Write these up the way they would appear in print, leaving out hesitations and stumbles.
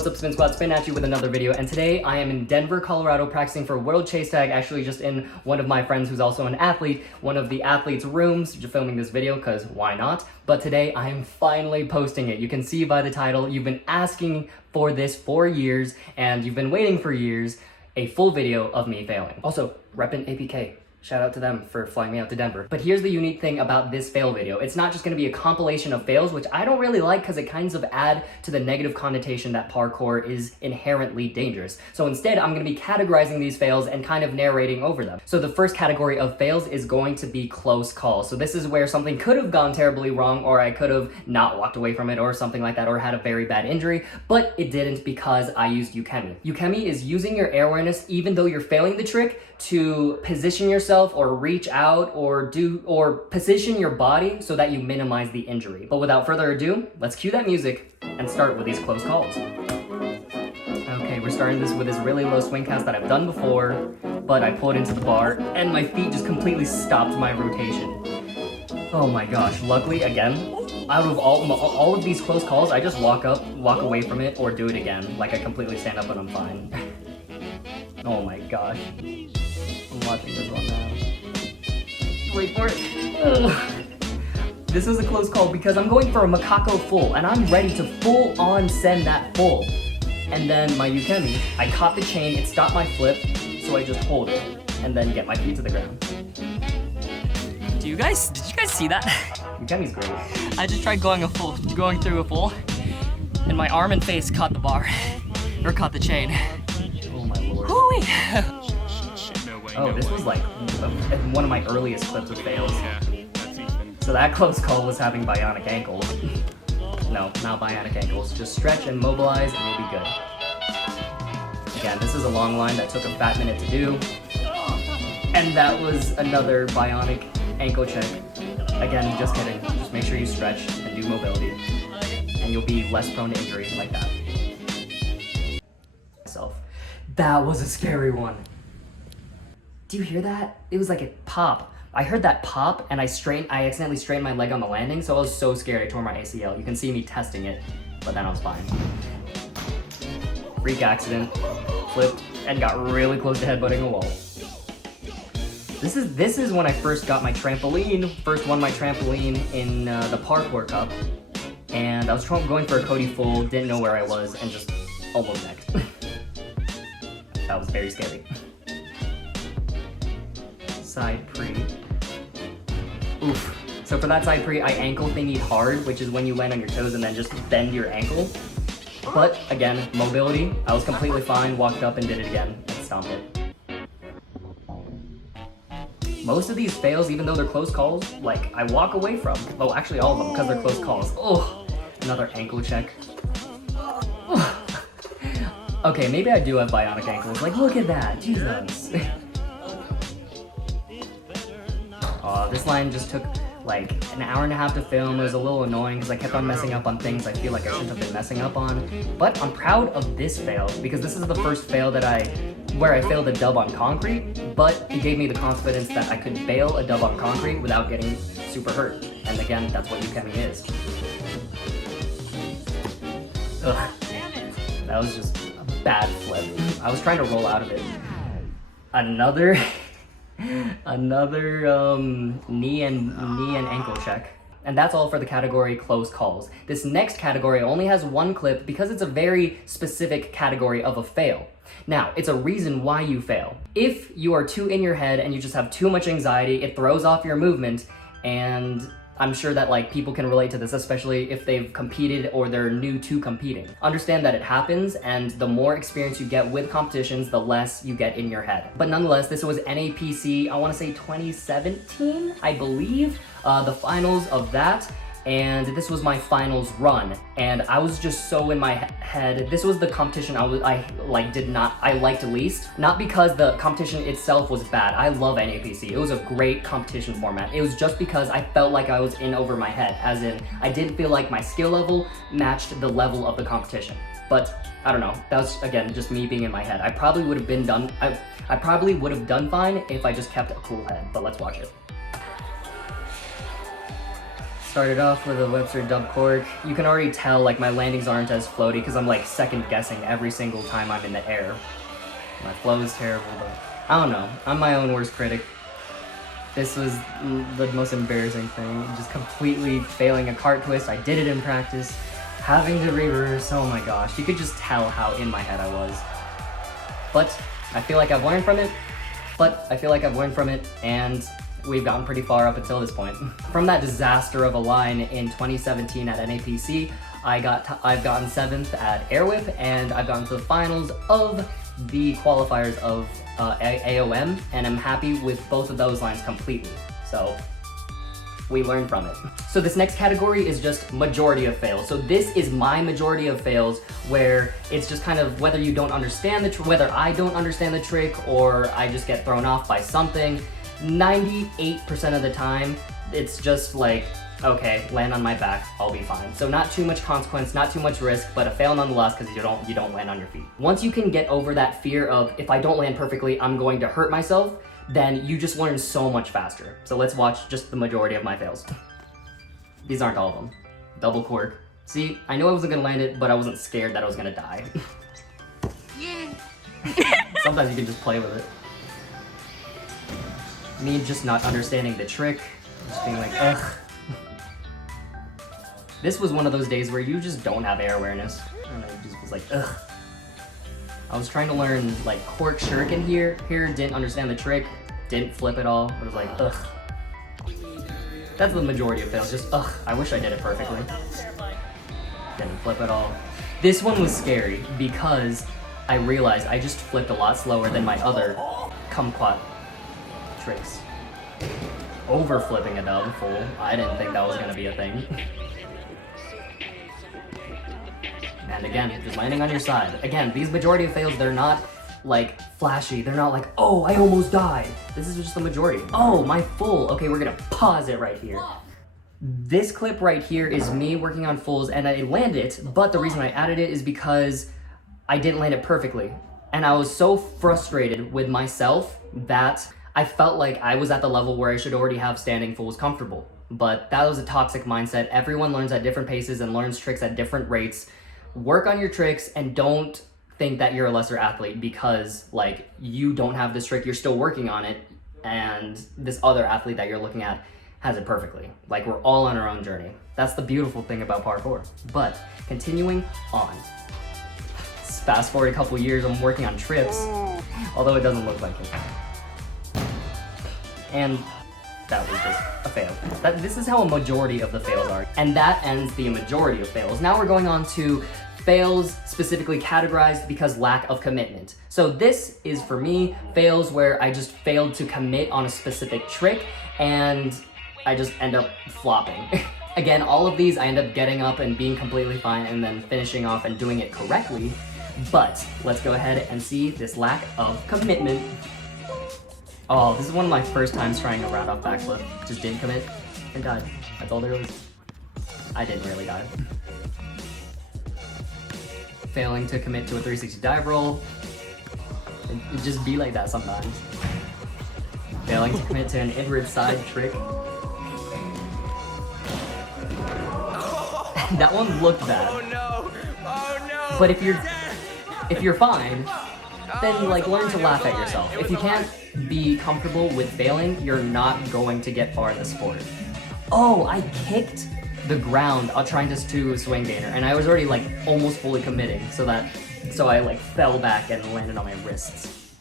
What's up, Spin Squad? Spin at you with another video, and today I am in Denver, Colorado, practicing for World Chase Tag, actually just in one of my friends who's also an athlete, one of the athlete's rooms, just filming this video, because why not? But today I am finally posting it. You can see by the title, you've been asking for this for years, and you've been waiting for years, a full video of me failing. Also, reppin' APK. Shout out to them for flying me out to Denver. But here's the unique thing about this fail video. It's not just gonna be a compilation of fails, which I don't really like because it kinds of add to the negative connotation that parkour is inherently dangerous. So instead, I'm gonna be categorizing these fails and kind of narrating over them. So the first category of fails is going to be close calls. So this is where something could have gone terribly wrong, or I could have not walked away from it or something like that, or had a very bad injury, but it didn't because I used Ukemi. Ukemi is using your air awareness, even though you're failing the trick, to position yourself or reach out or position your body so that you minimize the injury. But without further ado, let's cue that music and start with these close calls. Okay, we're starting this with this really low swing cast that I've done before, but I pulled into the bar and my feet just completely stopped my rotation. Oh my gosh, luckily again, out of all of these close calls, I just walk away from it or do it again. Like I completely stand up and I'm fine. Oh my gosh. I'm watching this one now. Wait for it. Ugh. This is a close call because I'm going for a Macaco full and I'm ready to full on send that full. And then my Ukemi, I caught the chain, it stopped my flip, so I just hold it and then get my feet to the ground. Did you guys see that? Ukemi's great. I just tried going through a full, and my arm and face caught the bar, or caught the chain. Oh my lord. Hooey! Oh, this was like one of my earliest clips of fails. So that close call was having bionic ankles. No, not bionic ankles. Just stretch and mobilize and you'll be good. Again, this is a long line that took a fat minute to do. And that was another bionic ankle check. Again, just kidding. Just make sure you stretch and do mobility. And you'll be less prone to injury like that. That was a scary one. Do you hear that? It was like a pop. I heard that pop and I accidentally strained my leg on the landing, so I was so scared I tore my ACL. You can see me testing it, but then I was fine. Freak accident, flipped, and got really close to headbutting a wall. This is when I first got my trampoline, first won my trampoline in the Parkour Cup, and I was going for a Cody full, didn't know where I was, and just almost necked. That was very scary. Side pre. Oof. So for that side pre, I ankle thingied hard, which is when you land on your toes and then just bend your ankle. But again, mobility, I was completely fine, walked up and did it again, and stomped it. Most of these fails, even though they're close calls, like I walk away from. Oh, actually all of them, because they're close calls. Oh, another ankle check. Okay, maybe I do have bionic ankles. Like, look at that, Jesus. This line just took like an hour and a half to film. It was a little annoying because I kept on messing up on things I feel like I shouldn't have been messing up on. But I'm proud of this fail because this is the first fail where I failed a dub on concrete, but it gave me the confidence that I could fail a dub on concrete without getting super hurt. And again, that's what Ukemi is. Ugh. That was just a bad flip. I was trying to roll out of it. Another knee and ankle check. And that's all for the category close calls. This next category only has one clip because it's a very specific category of a fail. Now, it's a reason why you fail. If you are too in your head and you just have too much anxiety, it throws off your movement, and I'm sure that like people can relate to this, especially if they've competed or they're new to competing. Understand that it happens, and the more experience you get with competitions, the less you get in your head. But nonetheless, this was NAPC, I wanna say 2017, I believe, the finals of that. And this was my finals run, and I was just so in my head. This was the competition I liked least, not because the competition itself was bad. I love NAPC. It was a great competition format. It was just because I felt like I was in over my head, as in I didn't feel like my skill level matched the level of the competition. But I don't know. That was again just me being in my head. I probably would have done fine if I just kept a cool head. But let's watch it. Started off with a Webster dub cork. You can already tell like my landings aren't as floaty because I'm like second guessing every single time I'm in the air. My flow is terrible, but I don't know. I'm my own worst critic. This was the most embarrassing thing. Just completely failing a cart twist. I did it in practice. Having to reverse, oh my gosh. You could just tell how in my head I was. But I feel like I've learned from it. And we've gotten pretty far up until this point. From that disaster of a line in 2017 at NAPC, I've gotten 7th at Airwhip, and I've gotten to the finals of the qualifiers of AOM, and I'm happy with both of those lines completely. So we learned from it. So this next category is just majority of fails. So this is my majority of fails, where it's just kind of whether you don't understand whether I don't understand the trick or I just get thrown off by something. 98% of the time, it's just like, okay, land on my back, I'll be fine. So not too much consequence, not too much risk, but a fail nonetheless because you don't land on your feet. Once you can get over that fear of, if I don't land perfectly, I'm going to hurt myself, then you just learn so much faster. So let's watch just the majority of my fails. These aren't all of them. Double cork. See, I knew I wasn't gonna land it, but I wasn't scared that I was gonna die. Sometimes you can just play with it. Me just not understanding the trick, just being like, ugh. This was one of those days where you just don't have air awareness. And I just was like, ugh. I was trying to learn like cork shuriken here, didn't understand the trick, didn't flip at all. I was like, ugh. That's the majority of fails, just ugh, I wish I did it perfectly. Didn't flip at all. This one was scary because I realized I just flipped a lot slower than my other kumquat tricks. Over flipping a dub full. I didn't think that was gonna be a thing. And again, just landing on your side. Again, these majority of fails, they're not like flashy. They're not like, oh, I almost died. This is just the majority. Oh, my full. Okay, we're gonna pause it right here. This clip right here is me working on fulls, and I landed it, but the reason I added it is because I didn't land it perfectly. And I was so frustrated with myself that I felt like I was at the level where I should already have standing fulls comfortable. But that was a toxic mindset. Everyone learns at different paces and learns tricks at different rates. Work on your tricks and don't think that you're a lesser athlete because like you don't have this trick, you're still working on it, and this other athlete that you're looking at has it perfectly. Like, we're all on our own journey. That's the beautiful thing about parkour. But continuing on. Fast forward a couple years, I'm working on trips, although it doesn't look like it. And that was just a fail. This is how a majority of the fails are. And that ends the majority of fails. Now we're going on to fails specifically categorized because lack of commitment. So this is, for me, fails where I just failed to commit on a specific trick and I just end up flopping. Again, all of these I end up getting up and being completely fine and then finishing off and doing it correctly. But let's go ahead and see this lack of commitment. Oh, this is one of my first times trying a round off backflip. Just didn't commit and died. That's all there was. I didn't really die. Failing to commit to a 360 dive roll. It just be like that sometimes. Failing to commit to an inward side trick. That one looked bad. Oh no! Oh no! But if you're fine, then like learn to laugh at yourself. If you can't be comfortable with failing, you're not going to get far in the sport. Oh, I kicked the ground trying to do a swing gainer, and I was already like almost fully committing, so I like fell back and landed on my wrists.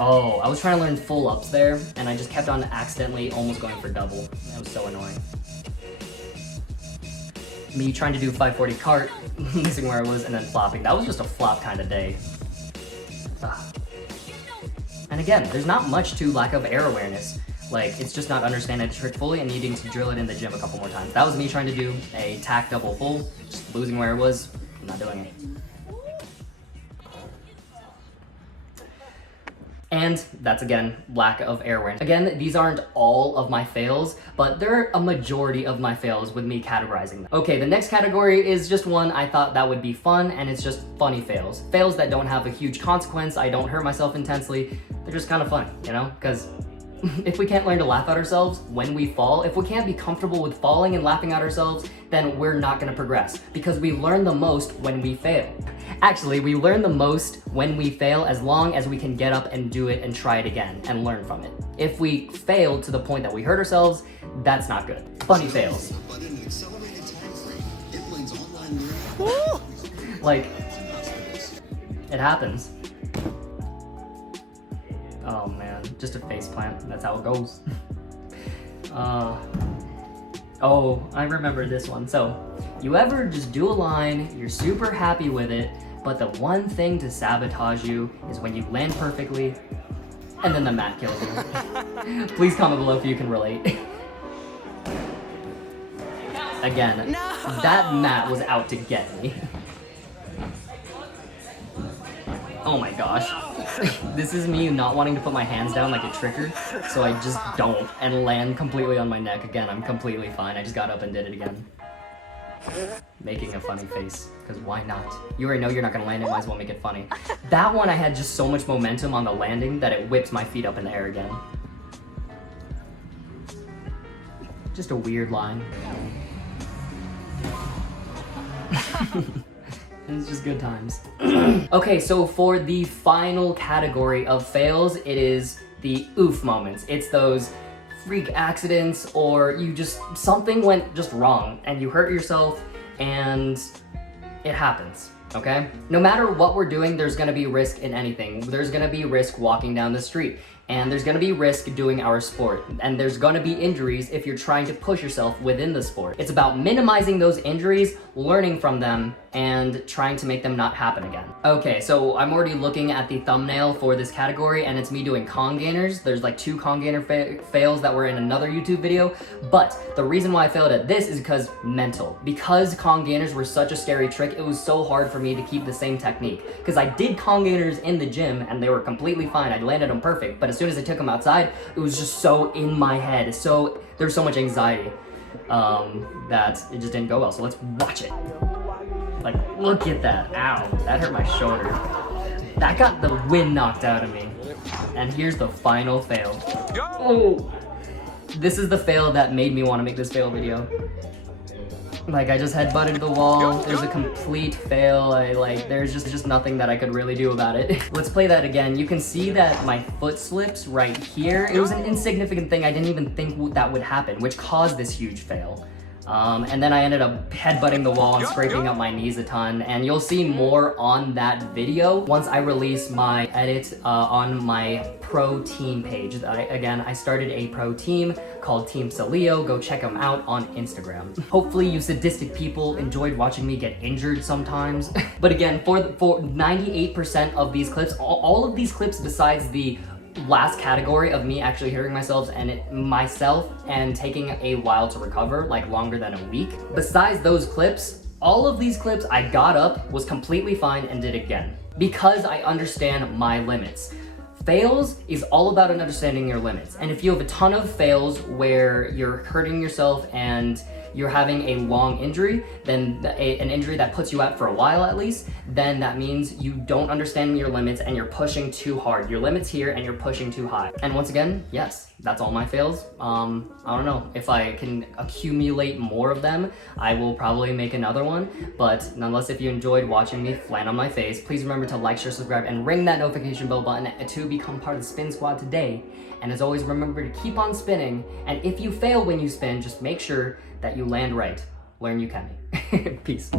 Oh, I was trying to learn full ups there, and I just kept on accidentally almost going for double. That was so annoying. Me trying to do 540 cart, missing where I was, and then flopping. That was just a flop kind of day. And again, there's not much to lack of air awareness. Like, it's just not understanding the trick fully and needing to drill it in the gym a couple more times. That was me trying to do a tack double full, just losing where I was, not doing it. And that's, again, lack of air awareness. Again, these aren't all of my fails, but they're a majority of my fails with me categorizing them. Okay, the next category is just one I thought that would be fun, and it's just funny fails. Fails that don't have a huge consequence, I don't hurt myself intensely, they're just kind of funny, you know? Because if we can't learn to laugh at ourselves when we fall, if we can't be comfortable with falling and laughing at ourselves, then we're not gonna progress, because we learn the most when we fail. Actually, we learn the most when we fail as long as we can get up and do it and try it again and learn from it. If we fail to the point that we hurt ourselves, that's not good. Funny fails. Like, it happens. Oh man, just a faceplant. That's how it goes. Oh, I remember this one. So, you ever just do a line, you're super happy with it, but the one thing to sabotage you is when you land perfectly, and then the mat kills you. Please comment below if you can relate. Again, that mat was out to get me. Oh my gosh. This is me not wanting to put my hands down like a tricker, so I just don't and land completely on my neck. Again, I'm completely fine. I just got up and did it again. Making a funny face, because why not? You already know you're not gonna land it, might as well make it funny. That one I had just so much momentum on the landing that it whipped my feet up in the air again. Just a weird line. It's just good times. Okay, so for the final category of fails, it is the oof moments. It's those freak accidents, or something went just wrong and you hurt yourself and it happens, okay? No matter what we're doing, there's gonna be risk in anything. There's gonna be risk walking down the street, and there's gonna be risk doing our sport, and there's gonna be injuries if you're trying to push yourself within the sport. It's about minimizing those injuries, learning from them, and trying to make them not happen again. Okay, so I'm already looking at the thumbnail for this category, and it's me doing Kong gainers. There's like 2 Kong gainer fails that were in another YouTube video, but the reason why I failed at this is because mental. Because Kong gainers were such a scary trick, it was so hard for me to keep the same technique. Because I did Kong gainers in the gym, and they were completely fine. I landed them perfect, but as soon as I took them outside, it was just so in my head. So there's so much anxiety that it just didn't go well. So let's watch it. Like, look at that. Ow, that hurt my shoulder. That got the wind knocked out of me. And here's the final fail. Oh, this is the fail that made me want to make this fail video. Like, I just headbutted the wall. It was a complete fail. There's just nothing that I could really do about it. Let's play that again. You can see that my foot slips right here. It was an insignificant thing. I didn't even think that would happen, which caused this huge fail. And then I ended up headbutting the wall and scraping up my knees a ton, and you'll see more on that video once I release my edit on my pro team page. I started a pro team called Team Salio. Go check them out on Instagram. Hopefully you sadistic people enjoyed watching me get injured sometimes. But again, for 98% of these clips, all of these clips besides the last category of me actually hurting myself and taking a while to recover, like longer than a week. Besides those clips, all of these clips I got up, was completely fine, and did again. Because I understand my limits. Fails is all about understanding your limits. And if you have a ton of fails where you're hurting yourself and you're having a long injury, then an injury that puts you out for a while at least, then that means you don't understand your limits and you're pushing too hard. Your limit's here and you're pushing too high. And once again, yes, that's all my fails. I don't know, if I can accumulate more of them, I will probably make another one. But nonetheless, if you enjoyed watching me flan on my face, please remember to like, share, subscribe, and ring that notification bell button to become part of the Spin Squad today. And as always, remember to keep on spinning. And if you fail when you spin, just make sure that you land right. Learn you can. Peace.